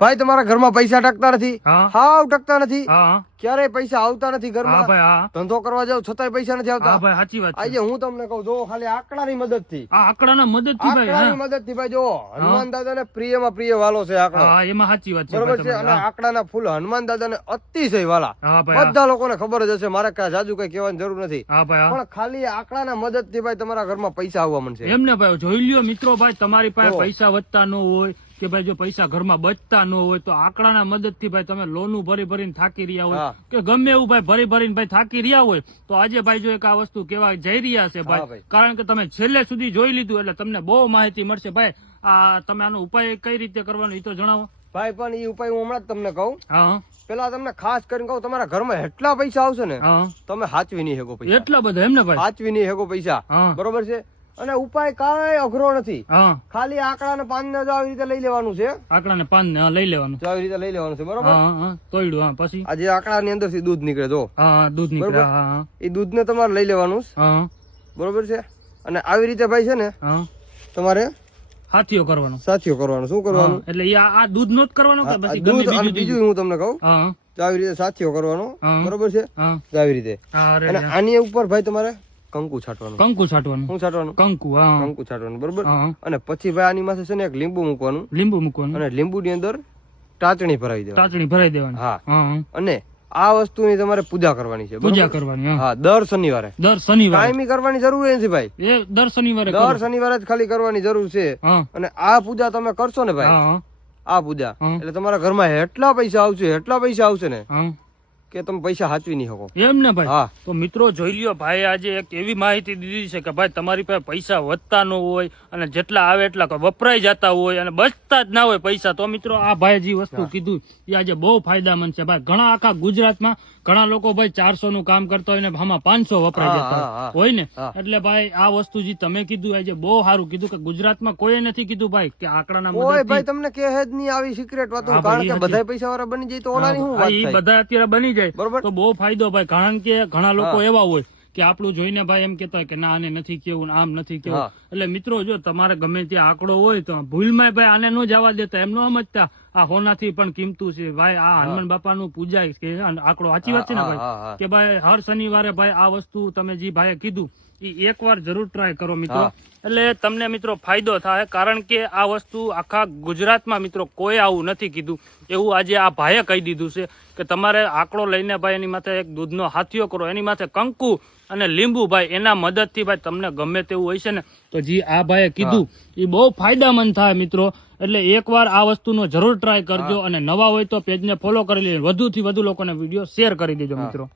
ભાઈ તમારા ઘરમાં પૈસા ટકતા નથી, હા. હાવ ટકતા નથી, હા ક્યારેય પૈસા આવતા નથી હા ઘરમાં, ભાઈ હા ધંધો કરવા જાવ છતાંય પૈસા નથી હા આવતા. ભાઈ સાચી વાત છે. આજે હું તમને કહું જો ખાલી આંકડાની મદદથી, આ આંકડાના મદદથી ભાઈ આંકડાની મદદથી ભાઈ જો હનુમાન દાદાને પ્રિયમાં પ્રિય વાલો છે આંકડો, હા એમાં સાચી વાત છે બરોબર ભાઈ છે. અને તમારી. આંકડાના ફૂલ હનુમાન દાદાને અતિશય વાલા, હા ભાઈ હા. બધા લોકોને ખબર જ હશે, મારે કાંઈ જાજુ કઈ કહેવાની જરૂર નથી. હા ભાઈ હા. પણ ખાલી આંકડાના મદદથી ભાઈ તમારા ઘરમાં પૈસા આવવા મળશે. એમને ભાઈ જોઈ લ્યો મિત્રો, ભાઈ તમારી પાસે જો. પૈસા વધતા ન હોય કે ભાઈ જો પૈસા ઘરમાં બચતા ન હોય તો આંકડાના મદદથી ભાઈ તમે લોનું ભરી ભરીને થાકી રહ્યા હોય હા. કે ગમે એવું ભાઈ ભરી ભરીને ભાઈ થાકી રહ્યા હોય તો આજે ભાઈ જો એક આ વસ્તુ કેવા જઈ રહ્યા છે હા ભાઈ, ભાઈ. કારણ કે તમે છેલ્લે સુધી જોઈ લીધું એટલે તમને બહુ માહિતી મળશે ભાઈ. આ તમે આનો ઉપાય કઈ રીતે કરવાનો એ તો જણાવો. ભાઈ પણ એ ઉપાય હું હમણાં જ તમને કહું. હા પેલા તમને ખાસ કરીને કહું, તમારા ઘરમાં એટલા પૈસા આવશે ને હા તમે હાચવી નહીં શકો પૈસા, એટલા બધા એમને ભાઈ. હાચવી નહીં શકો પૈસા, હા બરોબર છે. અને ઉપાય કાંઈ અઘરો નથી, હા ખાલી આંકડા ને પાન ને આવી રીતે લઈ લેવાનું છે, આંકડાને પાન ને લઈ લેવાનું. જો આવી રીતે લઈ લેવાનું છે, બરોબર. હા હા તોડ્યું. હા પછી આ જે આંકડા ની અંદર થી દૂધ નીકળે જો, હા હા દૂધ નીકળે. બરોબર. હા હા એ દૂધ ને તમારે લઈ લેવાનું છે, હા બરોબર છે. અને આવી રીતે ભાઈ છે ને હા તમારે હાથીઓ કરવાનો. સાથીઓ કરવાનું. શું કરવાનું? એટલે ઈ આ દૂધ નો જ કરવાનો કે પછી દૂધ ગમે અને બીજું બીજું હું તમને કહું, હા તો આવી રીતે સાથીઓ કરવાનો, હા. બરોબર છે. હા તો આવી રીતે. હા અરે અને આની ઉપર ભાઈ તમારે કંકુ છાંટવાનું. કંકુ છાંટવાનું. શું છાંટવાનું? કંકુ. હા કંકુ છાંટવાનું, બરોબર. હા અને પછી ભાઈ આની માથે છે ને એક લીંબુ મૂકવાનું, લીંબુ મૂકવાનું. અને લીંબુ ની અંદર ટાચણી ભરાવી દેવાની. ટાચણી ભરાઈ દેવાની. હા. હા અને આ વસ્તુની તમારે પૂજા કરવાની છે, બરોબર? પૂજા કરવાની. હા હા, દર શનિવારે. દર શનિવારે. કાયમી કરવાની જરૂર નથી ભાઈ, એ દર શનિવારે દર કરો. શનિવારે જ ખાલી કરવાની જરૂર છે. હા અને આ પૂજા તમે કરશો ને ભાઈ, હા આ પૂજા, હા. એટલે તમારા ઘરમાં એટલા પૈસા આવશે, એટલા પૈસા આવશે ને હા કે તમે પૈસા હાચવી નહીં શકો. એમ ને ભાઈ. હા. તો મિત્રો જોઈ લ્યો, ભાઈ આજે એક એવી માહિતી દીધી છે કે ભાઈ તમારી પાસે પૈસા વધતા ન હોય અને જેટલા આવે એટલા વપરાઈ જતા હોય અને બચતા જ ના હોય પૈસા, તો મિત્રો આ ભાઈ જે વસ્તુ કીધું એ આજે બહુ ફાયદામંદ છે ભાઈ. ઘણા આખા ગુજરાતમાં ઘણા લોકો ભાઈ 400 નું કામ કરતા હોય ને આમાં 500 વપરાઈ હા, જતા હા, હોય ને. હા. એટલે ભાઈ આ વસ્તુ જે તમે કીધું આજે બહુ સારું કીધું કે ગુજરાતમાં કોઈ નથી કીધું ભાઈ કે આંકડાના ઓય મદદથી. ભાઈ તમને કહે જ નહીં આવી સિક્રેટ વાતો, હા, કારણ ભાઈ, કે એ બધા પૈસા વાળા બની જાય તો ઓલાની શું વાત ઈ થાય, બધા અત્યારે બની જાય બરોબર? તો બહુ ફાયદો ભાઈ. કારણ કે ઘણા લોકો હા. એવા હોય કે આપણું જોઈને ભાઈ એમ કેતા હોય કે ના આને નથી કેવું, આમ નથી કેવું. હા. એટલે મિત્રો જો તમારે ગમે ત્યાં આંકડો હોય તો ભૂલમાં ભાઈ આને ન જવા દેતા, એમ ન સમજતા આ હોનાથી પણ કિંમતું છે ભાઈ. આ હનુમાન બાપાનું પૂજા કે આંકડો સાચી વાત છે ને હા, ભાઈ, હા, હા. કે ભાઈ હર શનિવારે ભાઈ આ વસ્તુ તમે જે ભાઈએ કીધું એ એકવાર જરૂર ટ્રાય કરો મિત્રો. હા. એટલે તમને મિત્રો ફાયદો થાય, કારણ કે આ વસ્તુ આખા ગુજરાતમાં મિત્રો કોઈ આવું નથી કીધું એવું આજે આ ભાઈએ કહી દીધું છે કે તમારે આંકડો લઈને ભાઈ એની માથે એક દૂધનો હાથીઓ કરો, એની માથે કંકુ અને લીંબુ ભાઈ એના મદદથી ભાઈ તમને ગમે તેવું હોય છે ને તો જે આ ભાઈએ કીધું એ બહુ ફાયદામંદ થાય મિત્રો. એટલે એકવાર આ વસ્તુનો જરૂર ટ્રાય કરજો અને નવા હોય તો પેજને ફોલો કરી લેજો, વધુથી વધુ લોકોને વિડીયો શેર કરી દેજો મિત્રો.